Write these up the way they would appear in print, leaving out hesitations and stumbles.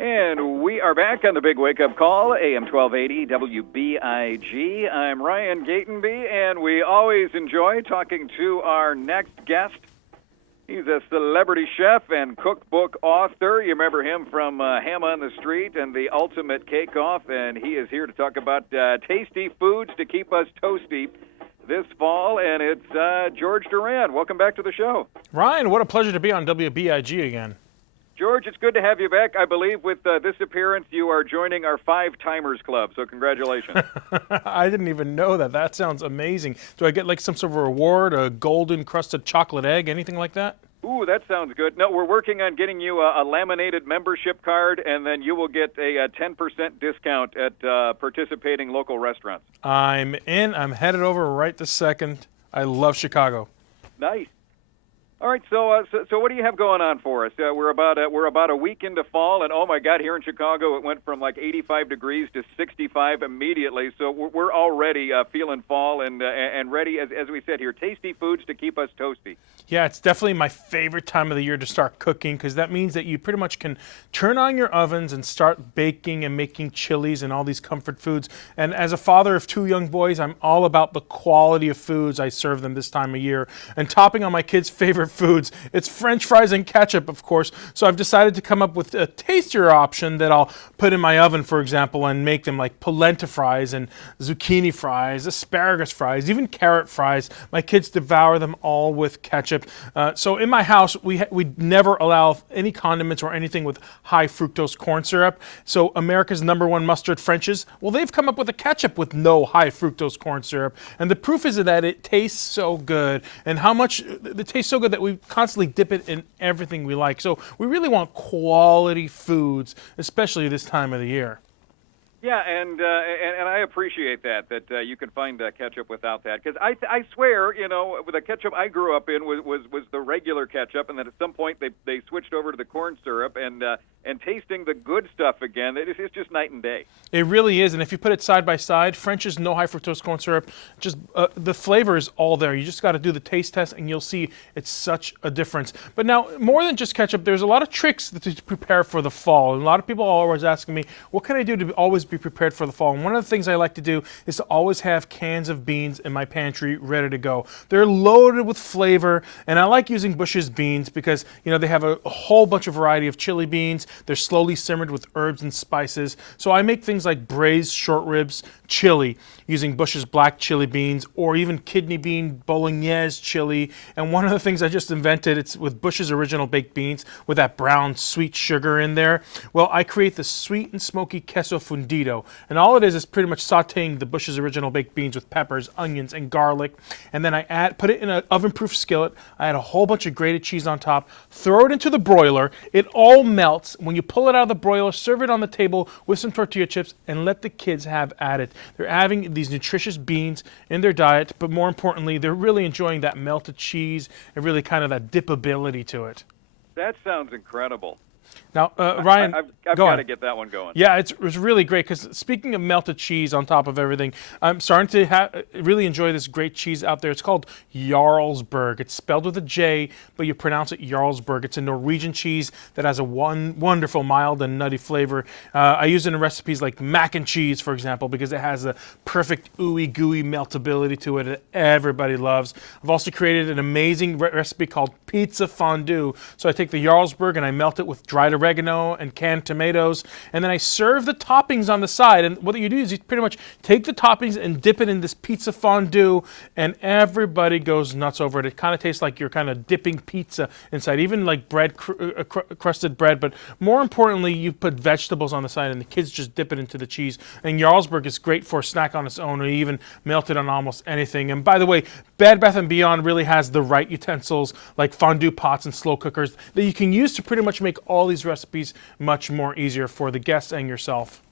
And we are back on the Big Wake Up Call, AM 1280 WBIG. I'm Ryan Gatenby, and we always enjoy talking to our next guest. He's a celebrity chef and cookbook author. You remember him from Ham on the Street and The Ultimate Cake Off, and he is here to talk about tasty foods to keep us toasty this fall, and it's George Duran. Welcome back to the show. Ryan, what a pleasure to be on WBIG again. George, it's good to have you back. I believe with this appearance, you are joining our 5 Timers Club, so congratulations. I didn't even know that. That sounds amazing. Do I get like some sort of reward, a golden crusted chocolate egg, anything like that? Ooh, that sounds good. No, we're working on getting you a laminated membership card, and then you will get a 10% discount at participating local restaurants. I'm in. I'm headed over right this second. I love Chicago. Nice. All right, so what do you have going on for us? We're about a week into fall, and oh my God, here in Chicago, it went from like 85 degrees to 65 immediately. So we're already feeling fall and ready, as we said here, tasty foods to keep us toasty. Yeah, it's definitely my favorite time of the year to start cooking because that means that you pretty much can turn on your ovens and start baking and making chilies and all these comfort foods. And as a father of 2 young boys, I'm all about the quality of foods I serve them this time of year. And topping on my kids' favorite foods, it's French fries and ketchup, of course. So I've decided to come up with a tastier option that I'll put in my oven, for example, and make them like polenta fries and zucchini fries, asparagus fries, even carrot fries. My kids devour them all with ketchup. So in my house, we never allow any condiments or anything with high fructose corn syrup. So America's #1 mustard, French's, well, they've come up with a ketchup with no high fructose corn syrup. And the proof is that it tastes so good, and how much it tastes so good that we constantly dip it in everything we like. So we really want quality foods, especially this time of the year. Yeah, and I appreciate that you can find ketchup without that, because I swear, you know, the ketchup I grew up in was the regular ketchup, and then at some point they switched over to the corn syrup, and tasting the good stuff again, it's just night and day. It really is, and if you put it side by side, French's no high fructose corn syrup, just the flavor is all there. You just got to do the taste test, and you'll see it's such a difference. But now, more than just ketchup, there's a lot of tricks to prepare for the fall. And a lot of people are always asking me, what can I do to always be prepared for the fall? And one of the things I like to do is to always have cans of beans in my pantry ready to go. They're loaded with flavor, and I like using Bush's beans because, you know, they have a whole bunch of variety of chili beans. They're slowly simmered with herbs and spices. So I make things like braised short ribs chili using Bush's black chili beans, or even kidney bean bolognese chili. And one of the things I just invented, it's with Bush's original baked beans with that brown sweet sugar in there. Well, I create the sweet and smoky queso fundido. And all it is pretty much sauteing the Bush's original baked beans with peppers, onions, and garlic. And then I put it in an oven-proof skillet. I add a whole bunch of grated cheese on top, throw it into the broiler. It all melts. When you pull it out of the broiler, serve it on the table with some tortilla chips, and let the kids have at it. They're having these nutritious beans in their diet, but more importantly, they're really enjoying that melted cheese and really kind of that dipability to it. That sounds incredible. Now, Ryan, I've got to get that one going. Yeah, it's really great because speaking of melted cheese on top of everything, I'm starting to really enjoy this great cheese out there. It's called Jarlsberg. It's spelled with a J, but you pronounce it Jarlsberg. It's a Norwegian cheese that has a wonderful mild and nutty flavor. I use it in recipes like mac and cheese, for example, because it has a perfect ooey gooey meltability to it that everybody loves. I've also created an amazing recipe called pizza fondue. So I take the Jarlsberg and I melt it with dried oregano and canned tomatoes, and then I serve the toppings on the side. And what you do is you pretty much take the toppings and dip it in this pizza fondue, and everybody goes nuts over it. It kind of tastes like you're kind of dipping pizza inside, even like bread, crusted bread. But more importantly, you put vegetables on the side, and the kids just dip it into the cheese. And Jarlsberg is great for a snack on its own, or even melted on almost anything. And by the way, Bed Bath & Beyond really has the right utensils, like fondue pots and slow cookers, that you can use to pretty much make all these recipes much more easier for the guests and yourself.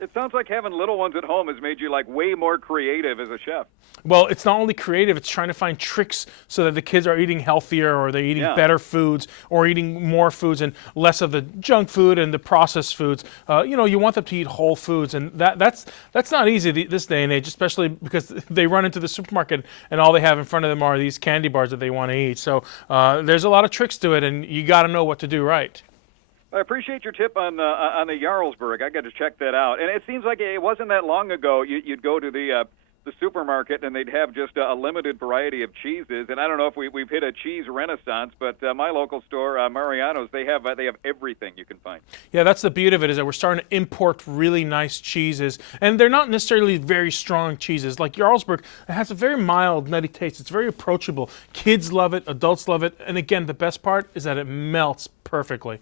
It sounds like having little ones at home has made you like way more creative as a chef. Well, it's not only creative, it's trying to find tricks so that the kids are eating healthier, or they're eating better foods, or eating more foods and less of the junk food and the processed foods. You know, you want them to eat whole foods, and that's not easy this day and age, especially because they run into the supermarket and all they have in front of them are these candy bars that they want to eat. So there's a lot of tricks to it, and you got to know what to do right. I appreciate your tip on the Jarlsberg. I got to check that out. And it seems like it wasn't that long ago you'd go to the supermarket and they'd have just a limited variety of cheeses. And I don't know if we've hit a cheese renaissance, but my local store, Mariano's, they have everything you can find. Yeah, that's the beauty of it, is that we're starting to import really nice cheeses, and they're not necessarily very strong cheeses. Like Jarlsberg, it has a very mild, nutty taste. It's very approachable. Kids love it, adults love it, and again, the best part is that it melts perfectly.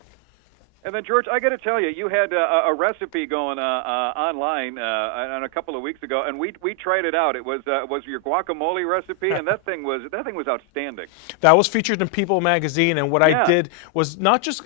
And then, George, I got to tell you, you had a recipe going online on a couple of weeks ago, and we tried it out. It was your guacamole recipe, and that thing was outstanding. That was featured in People magazine, and what I did was not just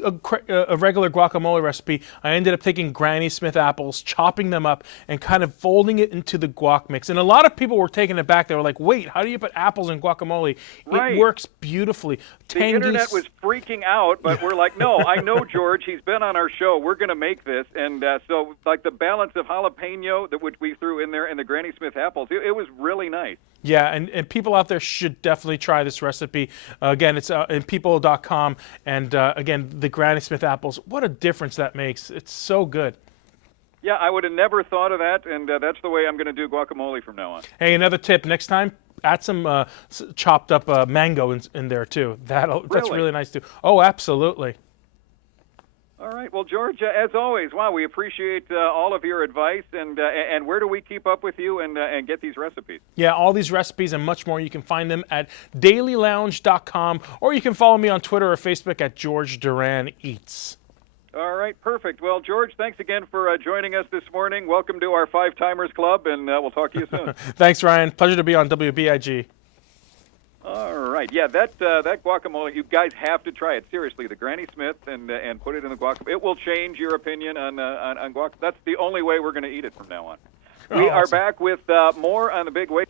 a regular guacamole recipe. I ended up taking Granny Smith apples, chopping them up, and kind of folding it into the guac mix. And a lot of people were taking it back. They were like, "Wait, how do you put apples in guacamole?" Right. It works beautifully. The internet was freaking out, but we're like, "No, I know George. He's been on our show. We're going to make this." And so like the balance of jalapeno that we threw in there and the Granny Smith apples, it was really nice. Yeah, and people out there should definitely try this recipe. Again, it's in people.com. And again, the Granny Smith apples, what a difference that makes. It's so good. Yeah, I would have never thought of that, and that's the way I'm going to do guacamole from now on. Hey, another tip. Next time, add some chopped up mango in there, too. That's really nice, too. Oh, absolutely. All right. Well, George, as always, wow, we appreciate all of your advice. And where do we keep up with you and get these recipes? Yeah, all these recipes and much more, you can find them at dailylounge.com, or you can follow me on Twitter or Facebook at George Duran Eats. All right, perfect. Well, George, thanks again for joining us this morning. Welcome to our Five Timers Club, and we'll talk to you soon. Thanks, Ryan. Pleasure to be on WBIG. All right. Yeah, that guacamole, you guys have to try it. Seriously, the Granny Smith, and put it in the guacamole. It will change your opinion on guacamole. That's the only way we're going to eat it from now on. We are back with more on the Big Wake.